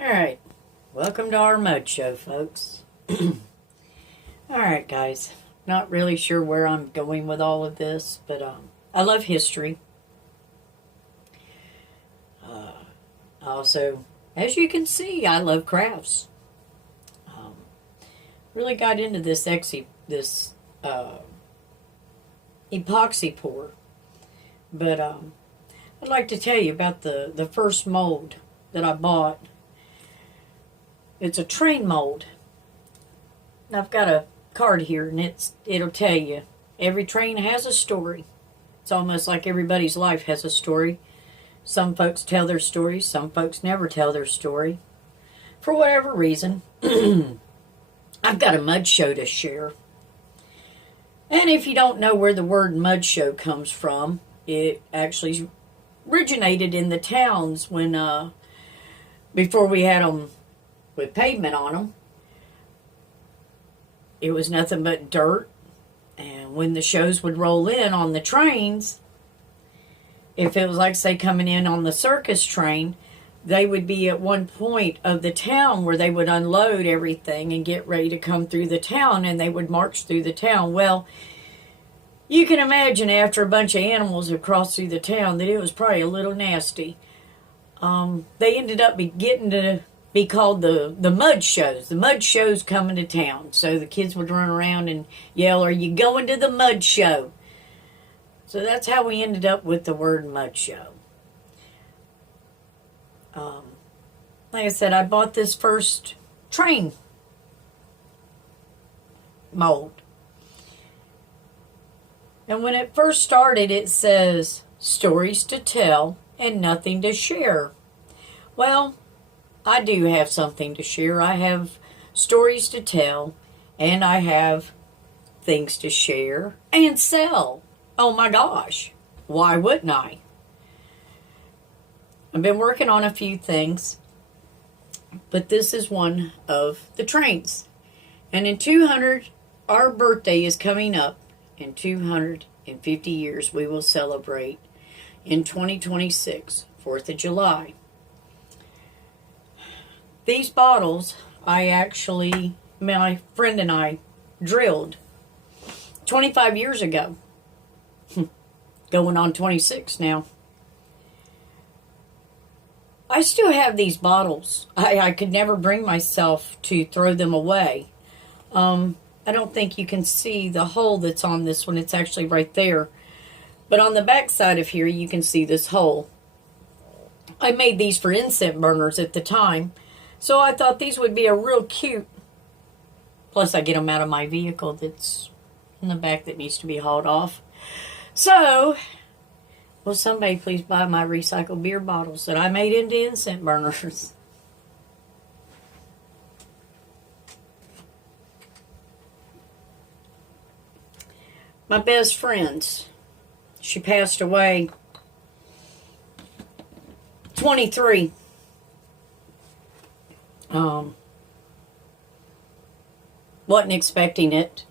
Alright, welcome to our mud show, folks. Alright, guys, not really sure where I'm going with all of this, but I love history. Also, as you can see, I love crafts. Really got into this epoxy pour, but I'd like to tell you about the first mold that I bought. It's a train mold. I've got a card here, and it'll tell you every train has a story. It's almost like everybody's life has a story. Some folks tell their stories, some folks never tell their story. For whatever reason, I've got a mud show to share. And if you don't know where the word mud show comes from, it actually originated in the towns when, before we had them with pavement on them. It was nothing but dirt. And when the shows would roll in on the trains, if it was like, say, coming in on the circus train, they would be at one point of the town where they would unload everything and get ready to come through the town, and they would march through the town. Well, you can imagine after a bunch of animals have crossed through the town that it was probably a little nasty. They ended up getting to be called the mud shows. The mud shows coming to town. So the kids would run around and yell, "Are you going to the mud show?" So that's how we ended up with the word mud show. Like I said, I bought this first train mold. And when it first started, it says, "Stories to tell and nothing to share." Well, I do have something to share. I have stories to tell, and I have things to share and sell. Oh my gosh, why wouldn't I? I've been working on a few things, but this is one of the trains. And in 200, our birthday is coming up. In 250 years, we will celebrate in 2026, 4th of July. These bottles, my friend and I drilled 25 years ago. Going on 26 now. I still have these bottles. I could never bring myself to throw them away. I don't think you can see the hole that's on this one. It's actually right there. But on the back side of here, you can see this hole. I made these for incense burners at the time. So I thought these would be a real cute. Plus, I get them out of my vehicle that's in the back that needs to be hauled off. So, will somebody please buy my recycled beer bottles that I made into incense burners? My best friend, she passed away 23. Wasn't expecting it.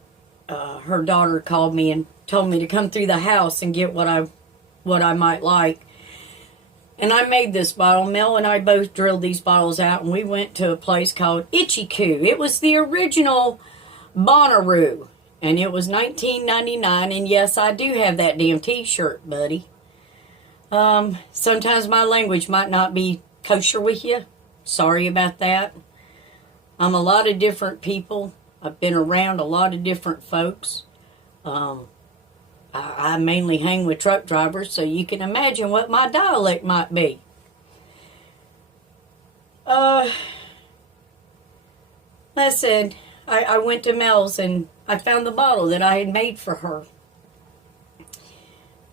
Her daughter called me and told me to come through the house and get what I might like. And I made this bottle. Mel and I both drilled these bottles out, and we went to a place called Itchy Coo. It was the original Bonnaroo, and it was $19.99. And yes, I do have that damn t-shirt, buddy. Sometimes my language might not be kosher with you. Sorry about that. I'm a lot of different people. I've been around a lot of different folks. I mainly hang with truck drivers, so you can imagine what my dialect might be. Listen, I went to Mel's and I found the bottle that I had made for her.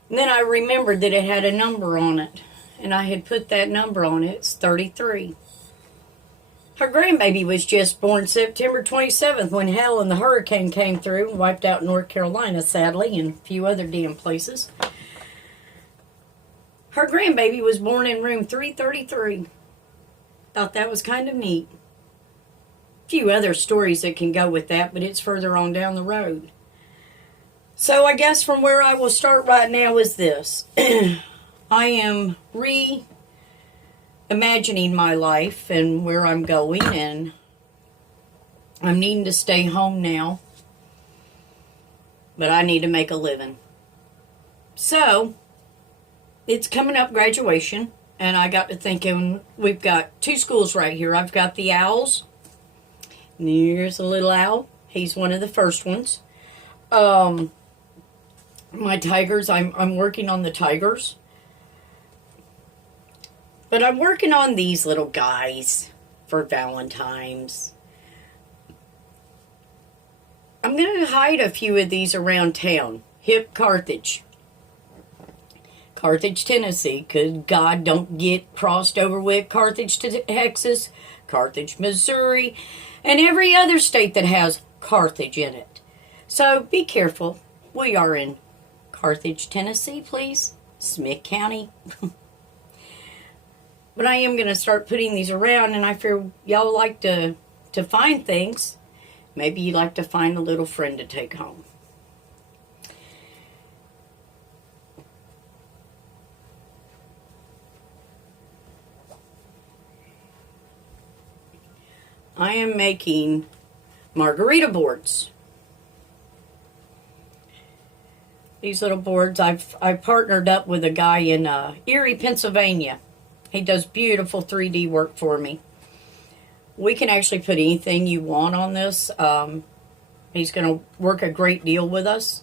And then I remembered that it had a number on it, and I had put that number on it. It's 33. Her grandbaby was just born September 27th when hell and the hurricane came through and wiped out North Carolina, sadly, and a few other damn places. Her grandbaby was born in room 333. Thought that was kind of neat. A few other stories that can go with that, but it's further on down the road. So I guess from where I will start right now is this. I am imagining my life and where I'm going, and I'm needing to stay home now, but I need to make a living. So, it's coming up graduation, and I got to thinking, we've got 2 schools right here. I've got the owls. And here's a little owl. He's one of the first ones. My tigers, I'm working on the tigers. But I'm working on these little guys for Valentine's. I'm going to hide a few of these around town. Hip Carthage, Tennessee. Because God don't get crossed over with Carthage, Texas, Carthage, Missouri, and every other state that has Carthage in it. So be careful. We are in Carthage, Tennessee, please. Smith County. But I am going to start putting these around, and I feel y'all like to find things. Maybe you like to find a little friend to take home. I am making margarita boards. These little boards, I've partnered up with a guy in Erie, Pennsylvania. He does beautiful 3D work for me. We can actually put anything you want on this. He's going to work a great deal with us.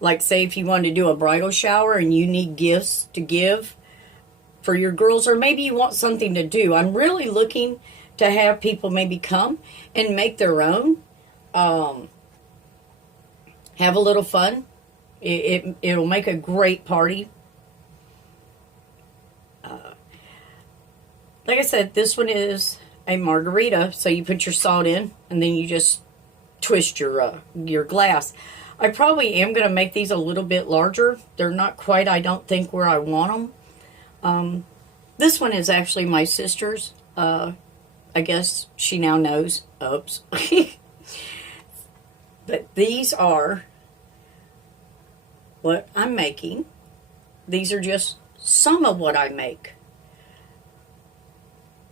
Like, say, if you want to do a bridal shower and you need gifts to give for your girls, or maybe you want something to do. I'm really looking to have people maybe come and make their own. Have a little fun. It'll make a great party. Like I said, this one is a margarita, so you put your salt in, and then you just twist your glass. I probably am going to make these a little bit larger. They're not quite, I don't think, where I want them. This one is actually my sister's. I guess she now knows. Oops. But these are what I'm making. These are just some of what I make.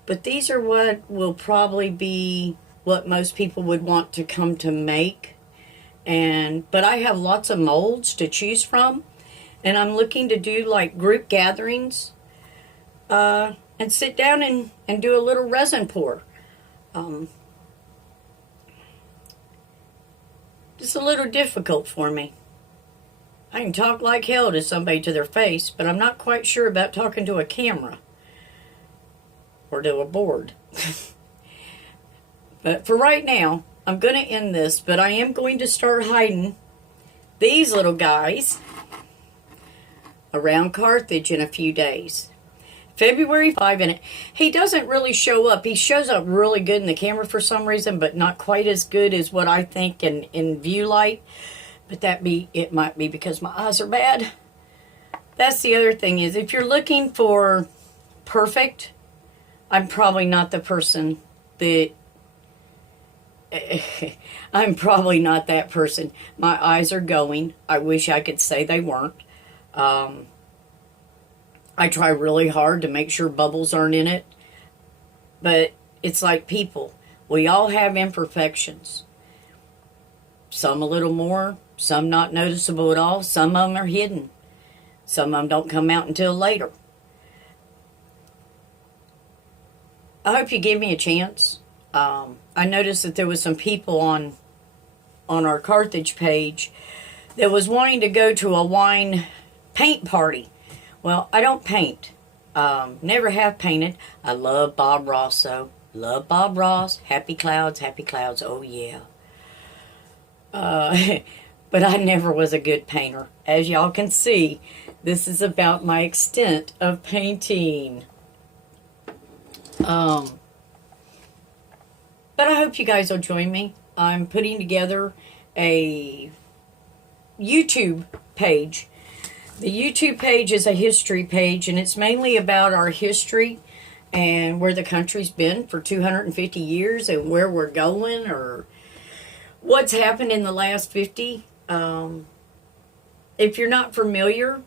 But these are what will probably be what most people would want to come to make. But I have lots of molds to choose from. And I'm looking to do like group gatherings. And sit down and do a little resin pour. It's a little difficult for me. I can talk like hell to somebody to their face, but I'm not quite sure about talking to a camera. Or to a board. But for right now, I'm going to end this, but I am going to start hiding these little guys around Carthage in a few days. February 5, and he doesn't really show up. He shows up really good in the camera for some reason, but not quite as good as what I think in view light. But it might be because my eyes are bad. That's the other thing is, if you're looking for perfect, I'm probably not the person that... I'm probably not that person. My eyes are going. I wish I could say they weren't. I try really hard to make sure bubbles aren't in it. But it's like people. We all have imperfections. Some a little more. Some not noticeable at all. Some of them are hidden. Some of them don't come out until later. I hope you give me a chance. I noticed that there was some people on our Carthage page that was wanting to go to a wine paint party. Well, I don't paint. Never have painted. I love Bob Ross, though. Love Bob Ross. Happy clouds, oh yeah. But I never was a good painter. As y'all can see, this is about my extent of painting. But I hope you guys will join me. I'm putting together a YouTube page. The YouTube page is a history page, and it's mainly about our history and where the country's been for 250 years and where we're going or what's happened in the last 50. If you're not familiar,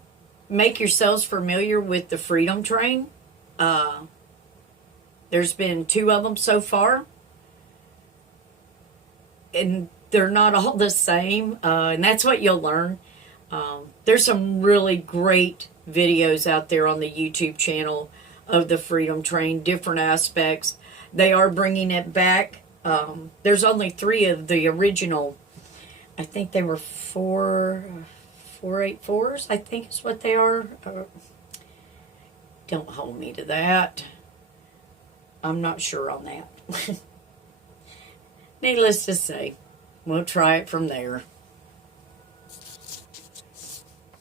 make yourselves familiar with the Freedom Train. There's been 2 of them so far, and they're not all the same, and that's what you'll learn. There's some really great videos out there on the YouTube channel of the Freedom Train, different aspects. They are bringing it back. There's only 3 of the original. I think they were 484s, I think is what they are. Don't hold me to that. I'm not sure on that. Needless to say, we'll try it from there.